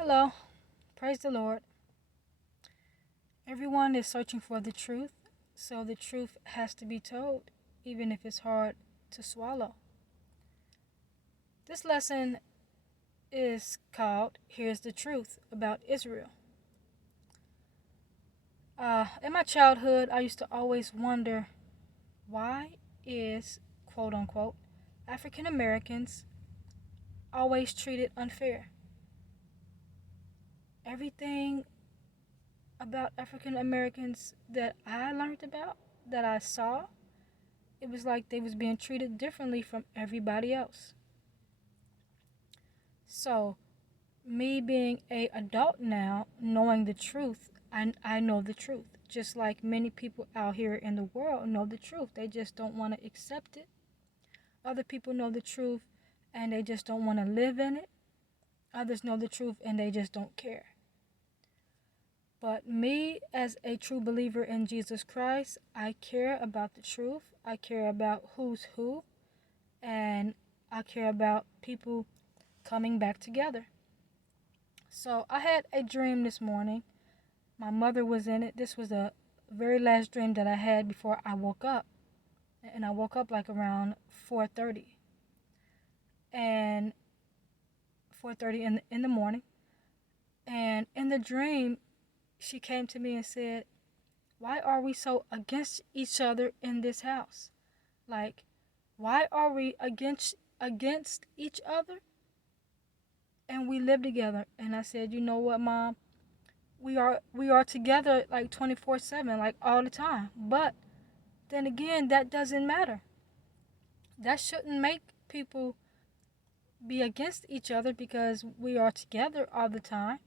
Hello, praise the Lord. Everyone is searching for the truth, so the truth has to be told, even if it's hard to swallow. This lesson is called Here's the Truth About Israel. In my childhood, I used to always wonder why is, quote unquote, African Americans always treated unfair? Everything about African Americans that I learned about, that I saw, it was like they was being treated differently from everybody else. So, me being a adult now, knowing the truth, I know the truth. Just like many people out here in the world know the truth. They just don't want to accept it. Other people know the truth and they just don't want to live in it. Others know the truth and they just don't care. But me, as a true believer in Jesus Christ, I care about the truth. I care about who's who. And I care about people coming back together. So I had a dream this morning. My mother was in it. This was the very last dream that I had before I woke up. And I woke up like around 4:30. And 4:30 in the morning. And in the dream, she came to me and said, "Why are we so against each other in this house? Like, why are we against each other? And we live together." And I said, "You know what, Mom? We are together like 24/7, like all the time. But then again, that doesn't matter. That shouldn't make people be against each other because we are together all the time."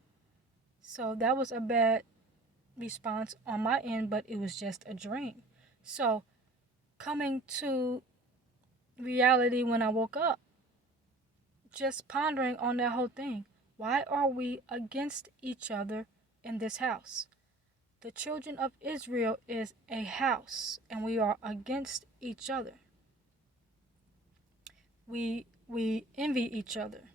So that was a bad response on my end, but it was just a dream. So coming to reality when I woke up, just pondering on that whole thing. Why are we against each other in this house? The children of Israel is a house, and we are against each other. We envy each other.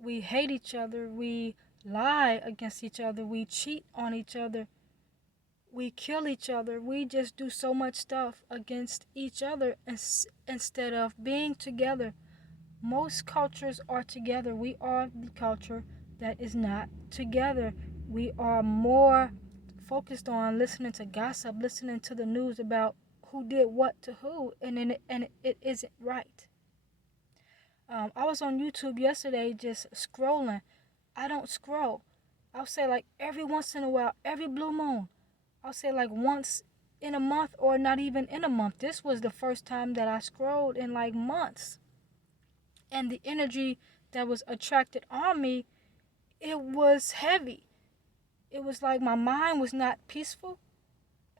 We hate each other. We lie against each other. We cheat on each other. We kill each other. We just do so much stuff against each other instead of being together. Most cultures are together. We are the culture that is not together. We are more focused on listening to gossip, listening to the news about who did what to who, and it isn't right. I was on YouTube yesterday just scrolling. I don't scroll. I'll say like every once in a while, every blue moon. I'll say like once in a month or not even in a month. This was the first time that I scrolled in like months. And the energy that was attracted on me, it was heavy. It was like my mind was not peaceful.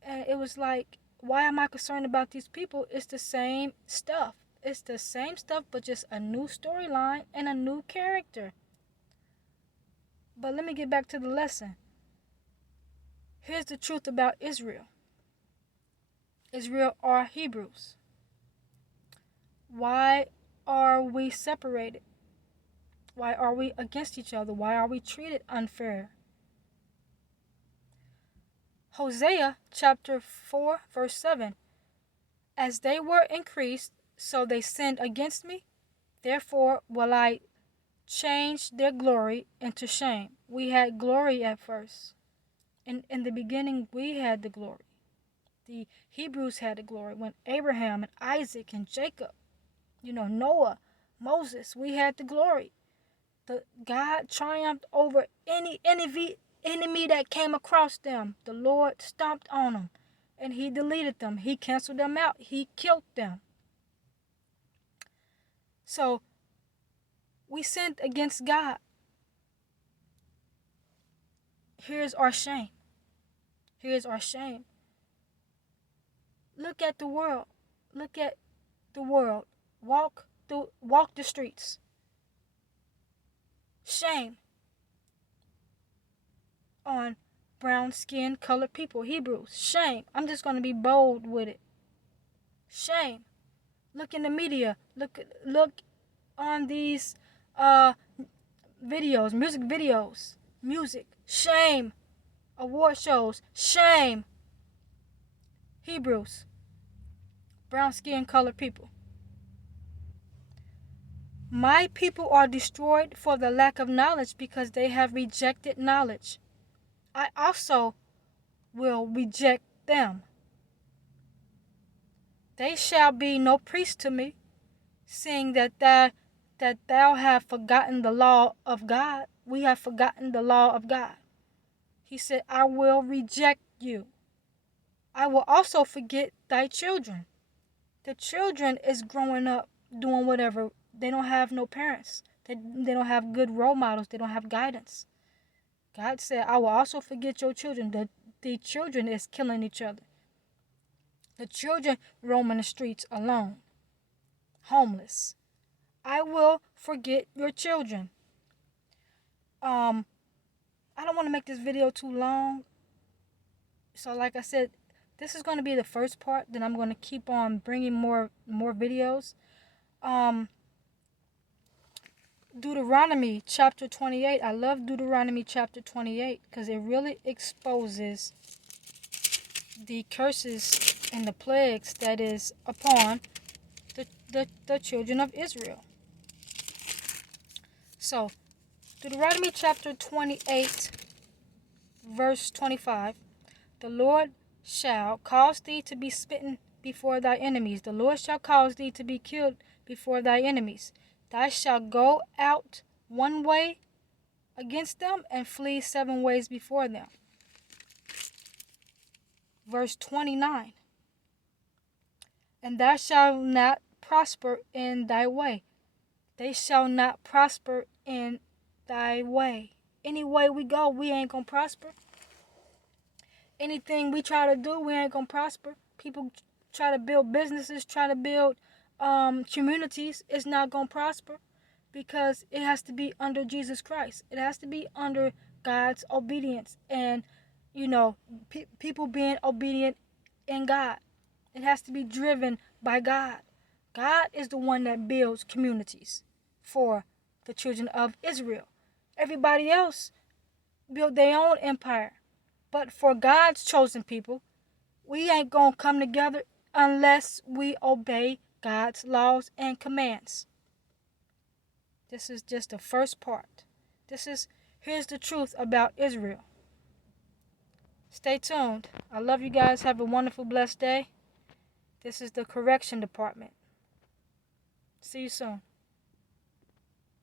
And it was like, why am I concerned about these people? It's the same stuff. It's the same stuff, but just a new storyline and a new character. But let me get back to the lesson. Here's the truth about Israel. Israel are Hebrews. Why are we separated? Why are we against each other? Why are we treated unfair? Hosea chapter 4 verse 7. As they were increased, so they sinned against me. Therefore will I change their glory into shame. We had glory at first. In the beginning, we had the glory. The Hebrews had the glory. When Abraham and Isaac and Jacob, Noah, Moses, we had the glory. The God triumphed over any enemy that came across them. The Lord stomped on them and he deleted them. He canceled them out. He killed them. So we sinned against God. Here's our shame. Here's our shame. Look at the world. Look at the world. Walk the streets. Shame on brown skin colored people, Hebrews. Shame. I'm just going to be bold with it. Shame. Look in the media. Look on these videos, music, shame. Award shows, shame. Hebrews, brown skin colored people. My people are destroyed for the lack of knowledge because they have rejected knowledge. I also will reject them. They shall be no priest to me, seeing that thou have forgotten the law of God. We have forgotten the law of God. He said, I will reject you. I will also forget thy children. The children is growing up doing whatever. They don't have no parents. They don't have good role models. They don't have guidance. God said, I will also forget your children. The children is killing each other. The children roaming the streets alone, homeless. I will forget your children. I don't want to make this video too long. So like I said, this is going to be the first part. Then I'm going to keep on bringing more videos. Deuteronomy chapter 28. I love Deuteronomy chapter 28 because it really exposes the curses and the plagues that is upon the children of Israel. So, Deuteronomy chapter 28, verse 25. The Lord shall cause thee to be smitten before thy enemies. The Lord shall cause thee to be killed before thy enemies. Thou shalt go out one way against them and flee 7 ways before them. Verse 29. And thou shalt not prosper in thy way. They shall not prosper in thy way. Any way we go, we ain't gonna prosper. Anything we try to do, we ain't gonna prosper. People try to build businesses, try to build communities, it's not gonna prosper because it has to be under Jesus Christ. It has to be under God's obedience and, people being obedient in God. It has to be driven by God. God is the one that builds communities for the children of Israel. Everybody else build their own empire. But for God's chosen people, we ain't going to come together unless we obey God's laws and commands. This is just the first part. Here's the truth about Israel. Stay tuned. I love you guys. Have a wonderful, blessed day. This is the correction department. See you soon.